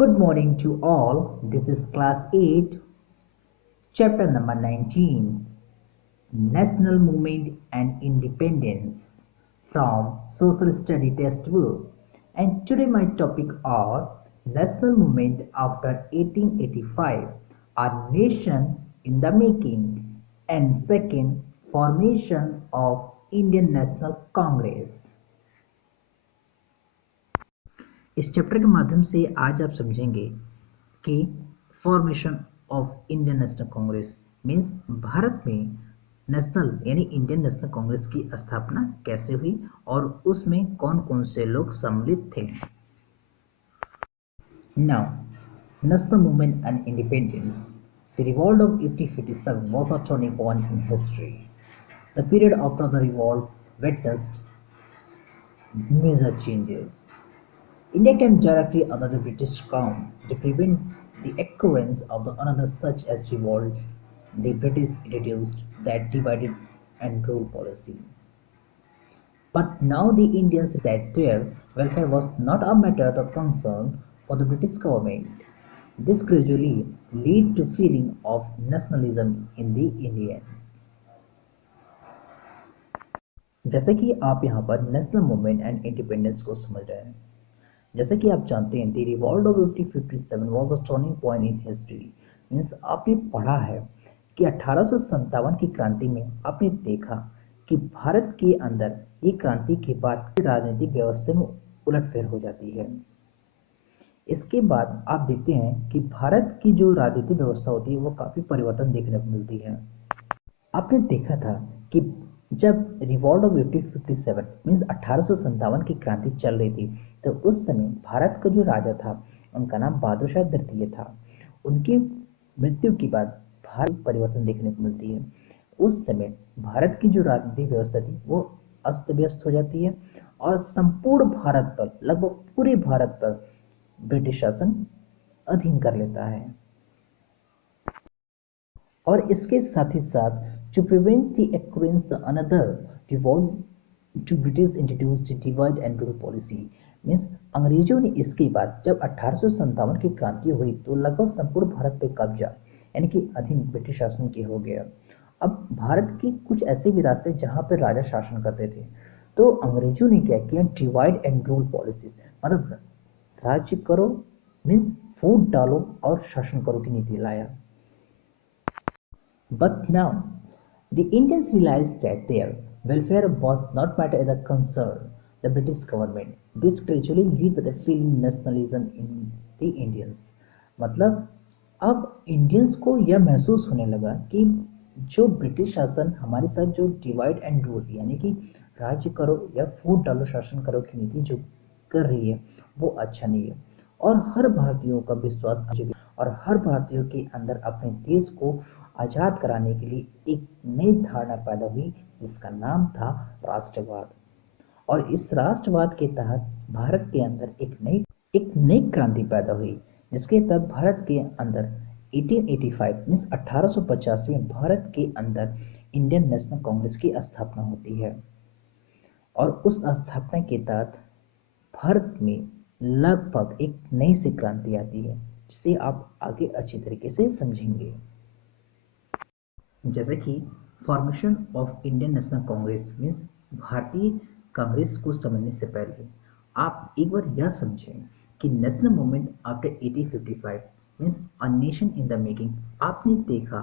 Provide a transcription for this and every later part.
Good morning to all. This is class 8, chapter number 19, National Movement and Independence from Social Study Textbook. And today my topic are National Movement after 1885, Our Nation in the Making, and second, Formation of Indian National Congress. इस chapter के माध्यम से आज आप समझेंगे कि formation of Indian national Congress means Bharat में national यानी इंडियन नेशनल कांग्रेस की स्थापना कैसे हुई और उसमें कौन कौन से लोग सम्मिलित थे। Now national movement and independence the revolt of 1857 was a turning point in history. The period after the revolt witnessed major changes. India came directly under the British crown to prevent the occurrence of another such as revolt. The British introduced that divided and rule policy. But now the Indians that their welfare was not a matter of concern for the British government. This gradually led to feeling of nationalism in the Indians. जैसे कि आप यहाँ पर national movement and independence को समझ रहे हैं, जैसे कि आप जानते हैं the revolt of 1857 was a turning point in history means आपने पढ़ा है कि 1857 की क्रांति में आपने देखा कि भारत के अंदर ये क्रांति के बाद राजनीतिक व्यवस्था में उलटफेर हो जाती है। इसके बाद आप देखते हैं कि भारत की जो राजनीतिक व्यवस्था होती है वो काफ़ी परिवर्तन देखने को मिलती है। आपने देखा था कि जब रिवॉल्ट ऑफ 1857 मीन्स 1857 की क्रांति चल रही थी तो उस समय भारत का जो राजा था उनका नाम बहादुर शाह तृतीय था। उनकी मृत्यु के बाद भारत परिवर्तन देखने को मिलती है। उस समय भारत की जो राजनीतिक व्यवस्था थी वो अस्त व्यस्त हो जाती है और संपूर्ण भारत पर लगभग पूरे भारत पर ब्रिटिश शासन अधीन कर लेता है। और इसके साथ ही साथ to prevent the occurrence of another revolt to British introduced divide and rule policy means अंग्रेजों ने इसके बाद जब 1857 की क्रांति हुई तो लगभग संपूर्ण भारत पे कब्जा यानी कि अधीन ब्रिटिश शासन की हो गया। अब भारत की कुछ ऐसे भी रास्ते जहाँ पर राजा शासन करते थे तो अंग्रेजों ने क्या किया डिवाइड एंड रूल पॉलिसीज मतलब राज्य करो मीन्स फूट डालो और शासन करो की नीति लाया। But now the Indians realized that their welfare was not matter as a concern the British government. This gradually led to the feeling nationalism in the Indians. मतलब अब इंडियंस को यह महसूस होने लगा कि जो ब्रिटिश शासन हमारे साथ जो डिवाइड एंड रूल यानी कि राज्य करो या फूट डालो शासन करो की नीति जो कर रही है वो अच्छा नहीं है और हर भारतीयों का विश्वास और हर भारतीयों के अंदर अपने देश को आज़ाद कराने के लिए एक नई धारणा पैदा हुई जिसका नाम था राष्ट्रवाद। और इस राष्ट्रवाद के तहत भारत के अंदर एक नई क्रांति पैदा हुई जिसके तहत भारत के अंदर 1885 मीन्स 1850 में भारत के अंदर इंडियन नेशनल कांग्रेस की स्थापना होती है और उस स्थापना के तहत भारत में लगभग एक नई सी क्रांति आती है जिसे आप आगे अच्छी तरीके से समझेंगे। जैसे कि formation of Indian national Congress means भारतीय कांग्रेस को समझने से पहले आप एक बार यह समझें कि national movement after 1855 means a nation in the making. आपने देखा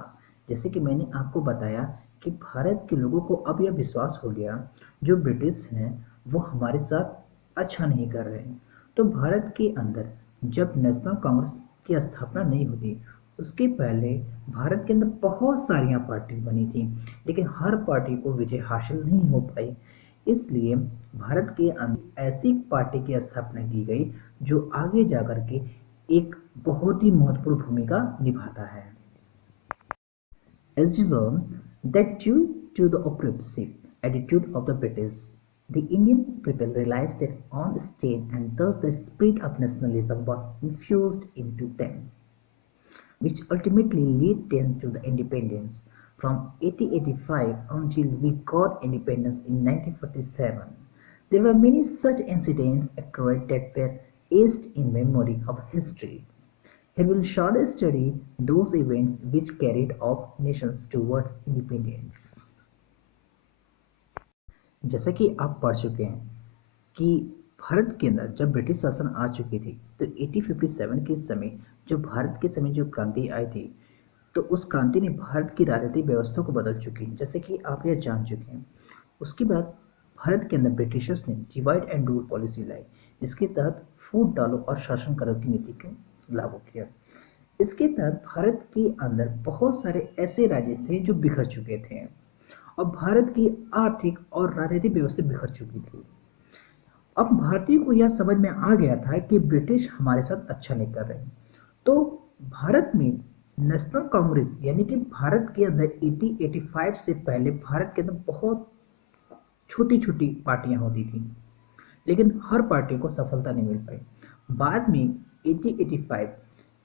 जैसे कि मैंने आपको बताया कि भारत के लोगों को अब यह विश्वास हो गया जो ब्रिटिश हैं वो हमारे साथ अच्छा नहीं कर रहे हैं। तो भारत के अंदर जब नेशनल कांग्रेस की स्थापना नहीं होती उसके पहले भारत के अंदर बहुत सारियां पार्टी बनी थी लेकिन हर पार्टी को विजय हासिल नहीं हो पाई। इसलिए भारत के अंदर ऐसी पार्टी की स्थापना की गई जो आगे जाकर के एक बहुत ही महत्वपूर्ण भूमिका निभाता है। As you learn that due to the oppressive attitude of the British, the Indian people realized their own state and thus the spirit of nationalism was infused into them, which ultimately led them to the independence. From 1885 until we got independence in 1947, there were many such incidents occurred that were aged in memory of history. He will surely study those events which carried off nations towards independence. जैसा कि आप पढ़ चुके हैं कि भारत के अंदर जब ब्रिटिश शासन आ चुकी थी तो 1857 के समय जो भारत के समय जो क्रांति आई थी तो उस क्रांति ने भारत की राजनीतिक व्यवस्था को बदल चुकी है जैसे कि आप यह जान चुके हैं। उसके बाद भारत के अंदर ब्रिटिशर्स ने डिवाइड एंड रूल पॉलिसी लाई जिसके तहत फूट डालो और शासन करो की नीति को लागू किया। इसके तहत भारत के अंदर बहुत सारे ऐसे राज्य थे जो बिखर चुके थे और भारत की आर्थिक और राजनीतिक व्यवस्था बिखर चुकी थी। अब भारतीयों को यह समझ में आ गया था कि ब्रिटिश हमारे साथ अच्छा नहीं कर रहे। तो भारत में नेशनल कांग्रेस यानी कि भारत के अंदर 1885 से पहले भारत के अंदर बहुत छोटी छोटी पार्टियां होती थी लेकिन हर पार्टी को सफलता नहीं मिल पाई। बाद में 1885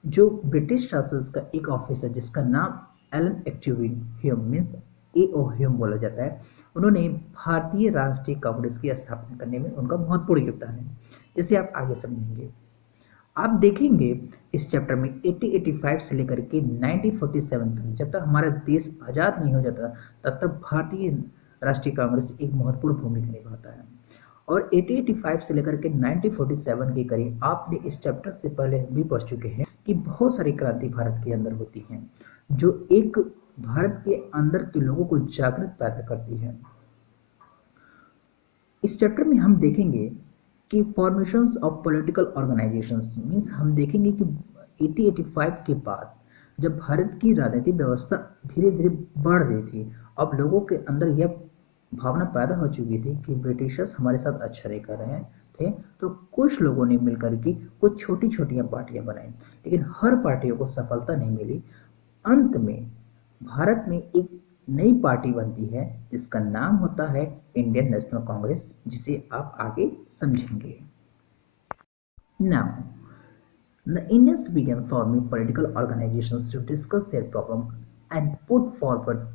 जो ब्रिटिश शासन का एक ऑफिसर जिसका नाम एलन एक्टिविन ह्यूम मीन्स ए ओ ह्यूम बोला जाता है, उन्होंने भारतीय राष्ट्रीय कांग्रेस की स्थापना करने में उनका महत्वपूर्ण योगदान है जिसे आप आगे समझेंगे। आप देखेंगे इस चैप्टर में 1885 से लेकर के 1947 तक जब तक हमारा देश आज़ाद नहीं हो जाता तब तक भारतीय राष्ट्रीय कांग्रेस एक महत्वपूर्ण भूमिका निभाता है। और 1885 से लेकर के 1947 के करीब आपने इस चैप्टर से पहले भी पढ़ चुके हैं कि बहुत सारी क्रांति भारत के अंदर होती हैं जो एक भारत के अंदर के लोगों को जागृत पैदा करती है। इस चैप्टर में हम देखेंगे कि formations of political organisations means हम देखेंगे कि 1885 के बाद जब भारत की राजनीतिक व्यवस्था धीरे धीरे बढ़ रही थी अब लोगों के अंदर यह भावना पैदा हो चुकी थी कि ब्रिटिशर्स हमारे साथ अच्छा नहीं कर रहे थे तो कुछ लोगों ने मिलकर के कुछ छोटी छोटियां पार्टियां बनाई लेकिन हर पार्टियों को सफलता नहीं मिली। अंत में भारत में एक नई पार्टी बनती है जिसका नाम होता है इंडियन नेशनल कांग्रेस जिसे आप आगे समझेंगे। Now, the Indians began forming political organizations to discuss their problem and put forward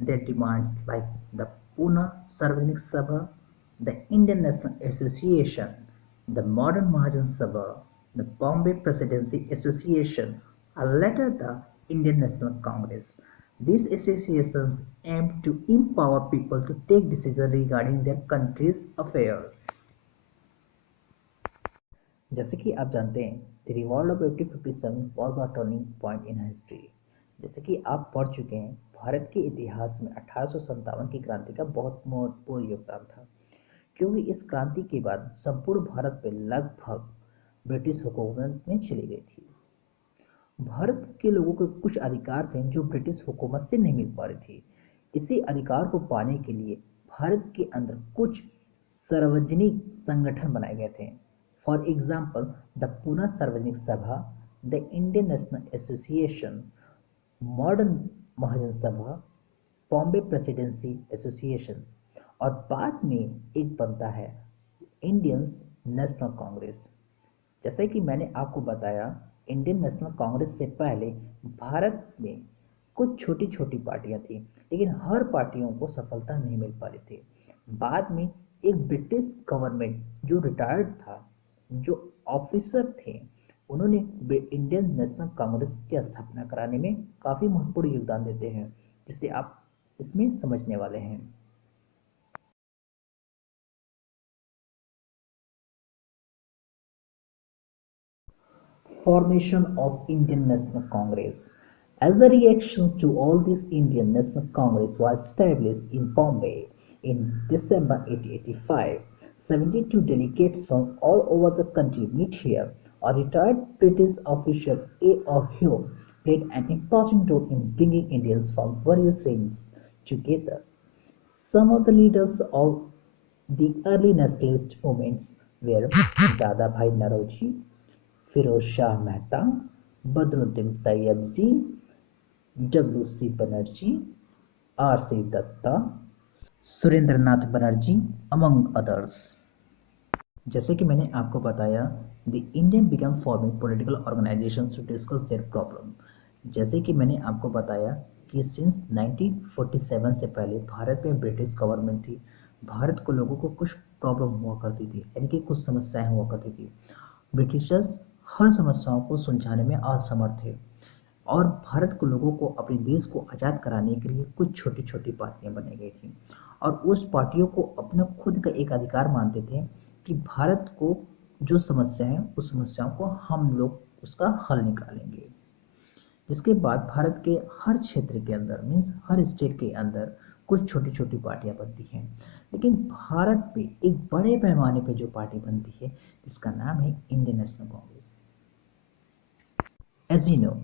their demands like the Pune Sarvanik Sabha, the Indian National Association, the Modern Mahajan Sabha, the Bombay Presidency Association, and later the Indian National Congress. These associations aimed to empower people to take decisions regarding their country's affairs. जैसे कि आप जानते हैं the revolt of 1857 was a turning point in history. जैसे कि आप पढ़ चुके हैं भारत के इतिहास में 1857 की क्रांति का बहुत महत्वपूर्ण योगदान था क्योंकि इस क्रांति के बाद संपूर्ण भारत पे लगभग ब्रिटिश हुकूमत में चली गई थी। भारत के लोगों को कुछ अधिकार थे जो ब्रिटिश हुकूमत से नहीं मिल पा रहे थे। इसी अधिकार को पाने के लिए भारत के अंदर कुछ सार्वजनिक संगठन बनाए गए थे। For example the Poona Sarvajanik Sabha, the Indian National Association, modern Mahajan Sabha, Bombay presidency association और बाद में एक बनता है इंडियंस नेशनल कांग्रेस। जैसे कि मैंने आपको बताया इंडियन नेशनल कांग्रेस से पहले भारत में कुछ छोटी छोटी पार्टियां थी लेकिन हर पार्टियों को सफलता नहीं मिल पा रही थी। बाद में एक ब्रिटिश गवर्नमेंट जो रिटायर्ड था जो ऑफिसर थे उन्होंने इंडियन नेशनल कांग्रेस की स्थापना कराने में काफ़ी महत्वपूर्ण योगदान देते हैं जिसे आप इसमें समझने वाले हैं। Formation of Indian National Congress. As a reaction to all this, Indian National Congress was established in Bombay in December 1885. 72 delegates from all over the country meet here. A retired British official A. O. Hume played an important role in bringing Indians from various regions together. Some of the leaders of the early nationalist movements were Dada Bhai Naroji, Feroz Shah Mehta, Badruddin Tyabji, W C. Banerjee, R C. Dutta, Surendranath Banerjee among others. जैसे कि मैंने आपको बताया the Indian began forming political organisation to discuss their problem. जैसे कि मैंने आपको बताया कि सिंस 1947 से पहले भारत में ब्रिटिश गवर्नमेंट थी। भारत को लोगों को कुछ प्रॉब्लम हुआ करती थी यानी कि कुछ समस्याएं हुआ करती थी। ब्रिटिशर्स हर समस्याओं को सुलझाने में असमर्थ थे और भारत के लोगों को अपने देश को आज़ाद कराने के लिए कुछ छोटी छोटी पार्टियां बनाई गई थी और उस पार्टियों को अपना खुद का एक अधिकार मानते थे कि भारत को जो समस्या है उस समस्याओं को हम लोग उसका हल निकालेंगे। जिसके बाद भारत के हर क्षेत्र के अंदर मीन्स हर स्टेट के अंदर कुछ छोटी छोटी पार्टियां बनती हैं। लेकिन भारत में एक बड़े पैमाने पे जो पार्टी बनती है जिसका नाम है Indian national Congress. As you know,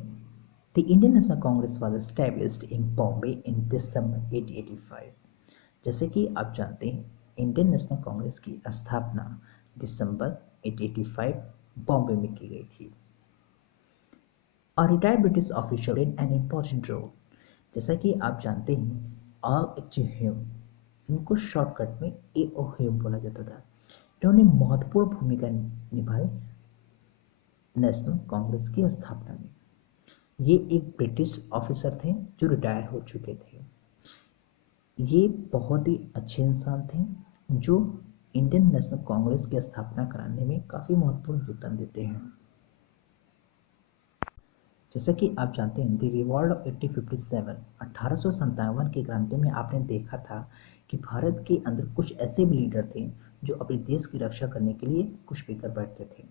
the Indian National Congress was established in Bombay in December 1885। जैसे कि आप जानते हैं इंडियन नेशनल कांग्रेस की स्थापना दिसंबर 1885 बॉम्बे में की गई थी। A retired British official played an important role। जैसा कि आप जानते हैं ऑल एच ह्यूम, इनको शॉर्टकट में ए.ओ. ह्यूम बोला जाता था। इन्होंने महत्वपूर्ण भूमिका निभाई नेशनल कांग्रेस की स्थापना में। ये एक ब्रिटिश ऑफिसर थे जो रिटायर हो चुके थे। ये बहुत ही अच्छे इंसान थे जो इंडियन नेशनल कांग्रेस की स्थापना कराने में काफ़ी महत्वपूर्ण योगदान देते हैं। जैसा कि आप जानते हैं द रिवॉल्ट ऑफ 1857 1857 की क्रांति में आपने देखा था कि भारत के अंदर कुछ ऐसे भी लीडर थे जो अपने देश की रक्षा करने के लिए कुछ भी कर बैठते थे।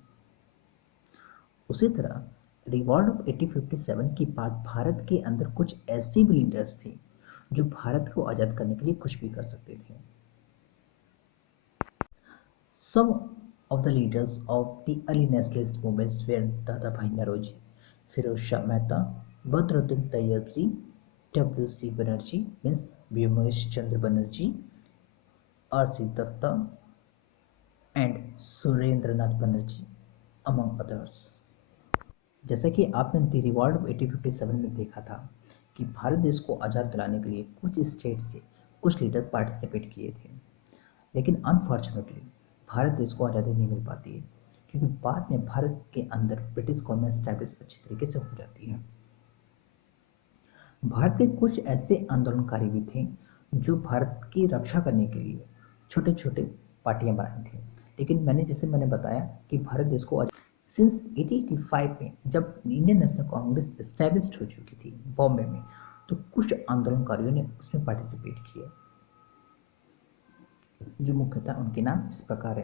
उसी तरह रिवॉल्ट ऑफ 1857 के बाद भारत के अंदर कुछ ऐसे भी लीडर्स थे जो भारत को आज़ाद करने के लिए कुछ भी कर सकते थे। Some of the leaders of the early nationalist movements were Dada Bhai Naroji, Firoz Shah Mehta, Badruddin Tayyabji, W.C. Banerjee means Bhumesh Chandra Banerjee, R.C. Datta and Surendranath Banerjee among others। जैसा कि आपने the revolt of 1857 में देखा था कि भारत देश को आज़ाद दिलाने के लिए कुछ स्टेट से कुछ लीडर पार्टिसिपेट किए थे, लेकिन अनफॉर्चुनेटली भारत देश को आज़ादी नहीं मिल पाती है क्योंकि बाद में भारत के अंदर ब्रिटिश गवर्नमेंट स्टैब्लिश अच्छी तरीके से हो जाती है। भारत के कुछ ऐसे आंदोलनकारी भी थे जो भारत की रक्षा करने के लिए छोटे छोटे पार्टियां बनाई थी, लेकिन मैंने बताया कि भारत देश को सिंस 1885 में जब इंडियन नेशनल कांग्रेस एस्टैब्लिश्ड हो चुकी थी बॉम्बे में, तो कुछ आंदोलनकारियों ने उसमें पार्टिसिपेट किया जो मुख्यतः उनके नाम इस प्रकार है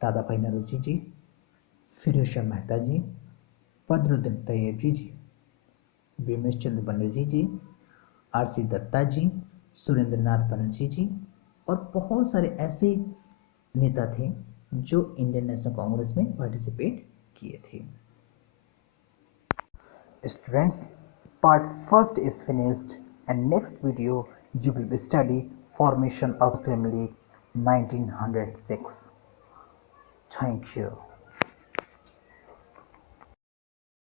दादा भाई नौरोजी जी, फिरोज शाह मेहता जी, बद्रुद्दीन तैयबजी जी, भीमेश चंद्र बनर्जी जी, आर.सी. दत्ता जी, सुरेंद्रनाथ बनर्जी जी और बहुत सारे ऐसे नेता थे जो इंडियन नेशनल कांग्रेस में पार्टिसिपेट किए थे। Students, part first is finished and next video you will be study formation of Muslim League 1906. Thank you.